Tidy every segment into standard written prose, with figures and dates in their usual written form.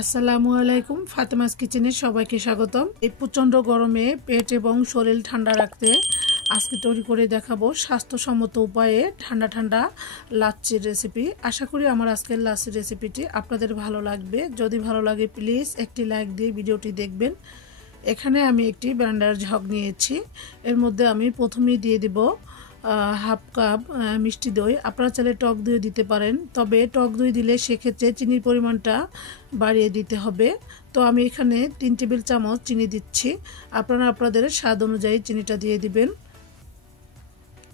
আসসালামু আলাইকুম, ফাতেমাস কিচেনে সবাইকে স্বাগতম। এই প্রচণ্ড গরমে পেট এবং শরীর ঠান্ডা রাখতে আজকে তৈরি করে দেখাবো স্বাস্থ্যসম্মত উপায়ে ঠান্ডা ঠান্ডা লাচ্ছির রেসিপি। আশা করি আমার আজকের লাচ্ছির রেসিপিটি আপনাদের ভালো লাগবে। যদি ভালো লাগে প্লিজ একটি লাইক দিয়ে ভিডিওটি দেখবেন। এখানে আমি একটি ব্লেন্ডার জগ নিয়েছি। এর মধ্যে আমি প্রথমেই দিয়ে দিব হাফ কাপ মিষ্টি দই। আপনারা চাইলে টক দই দিতে পারেন, তবে টক দই দিলে সেক্ষেত্রে চিনির পরিমাণটা বাড়িয়ে দিতে হবে। তো আমি এখানে 3 টেবিল চামচ চিনি দিচ্ছি। আপনারা আপনাদের স্বাদ অনুযায়ী চিনিটা দিয়ে দিবেন।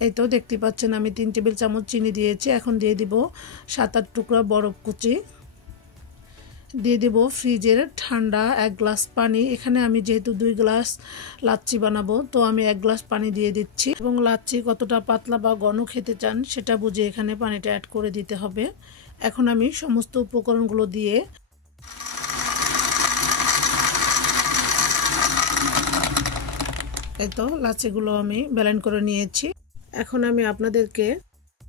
এই তো দেখতে পাচ্ছেন আমি 3 টেবিল চামচ চিনি দিয়েছি। এখন দিয়ে দিব 7-8 টুকরা বরফ কুচি। দিয়ে দেব ফ্রিজের ঠান্ডা 1 গ্লাস পানি। এখানে আমি যেহেতু 2 গ্লাস লাচ্ছি বানাবো, তো আমি 1 গ্লাস পানি দিয়ে দিচ্ছি। এবং লাচ্ছি কতটা পাতলা বা ঘন খেতে চান সেটা বুঝে এখানে পানিটা অ্যাড করে দিতে হবে। এখন আমি সমস্ত উপকরণগুলো দিয়ে এই তো লাচ্ছিগুলো আমি ব্লেন্ড করে নিয়েছি। এখন আমি আপনাদেরকে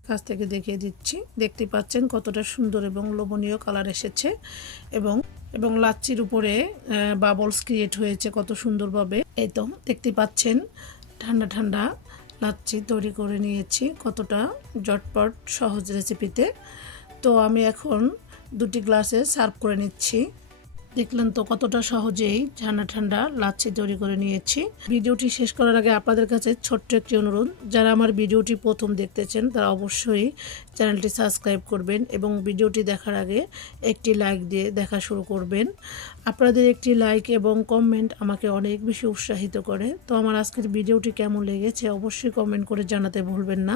কাছ থেকে দেখিয়ে দিচ্ছি। দেখতে পাচ্ছেন কতটা সুন্দর এবং লোভনীয় কালার এসেছে এবং লাচ্ছির উপরে বাবলস ক্রিয়েট হয়েছে কত সুন্দরভাবে। এই তো দেখতে পাচ্ছেন ঠান্ডা ঠান্ডা লাচ্ছি তৈরি করে নিয়েছি কতটা ঝটপট সহজ রেসিপিতে। তো আমি এখন 2টি গ্লাসে সার্ভ করে নিচ্ছি। দেখলেন তো কতটা সহজেই ঠান্ডা ঠান্ডা লাচ্ছি তৈরি করে নিয়েছি। ভিডিওটি শেষ করার আগে আপনাদের কাছে ছোট্ট একটি অনুরোধ, যারা আমার ভিডিওটি প্রথম দেখতেছেন তারা অবশ্যই চ্যানেলটি সাবস্ক্রাইব করবেন এবং ভিডিওটি দেখার আগে একটি লাইক দিয়ে দেখা শুরু করবেন। আপনাদের একটি লাইক এবং কমেন্ট আমাকে অনেক বেশি উৎসাহিত করে। তো আমার আজকের ভিডিওটি কেমন লেগেছে অবশ্যই কমেন্ট করে জানাতে ভুলবেন না।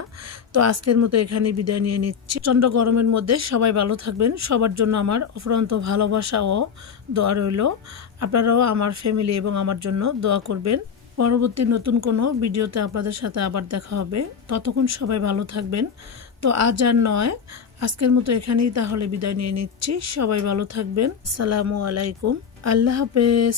তো আজকের মতো এখানে বিদায় নিয়ে নিচ্ছি। প্রচণ্ড গরমের মধ্যে সবাই ভালো থাকবেন। সবার জন্য আমার অফুরন্ত ভালোবাসা ও দোয়া রইল। আপনারাও আমার ফ্যামিলি এবং আমার জন্য দোয়া করবেন। পরবর্তী নতুন কোনো ভিডিওতে আপনাদের সাথে আবার দেখা হবে। ততক্ষণ সবাই ভালো থাকবেন। তো আজ আর নয়, আজকের মতো এখানেই তাহলে বিদায় নিয়ে নিচ্ছি। সবাই ভালো থাকবেন। আসসালামু আলাইকুম, আল্লাহ হাফেজ।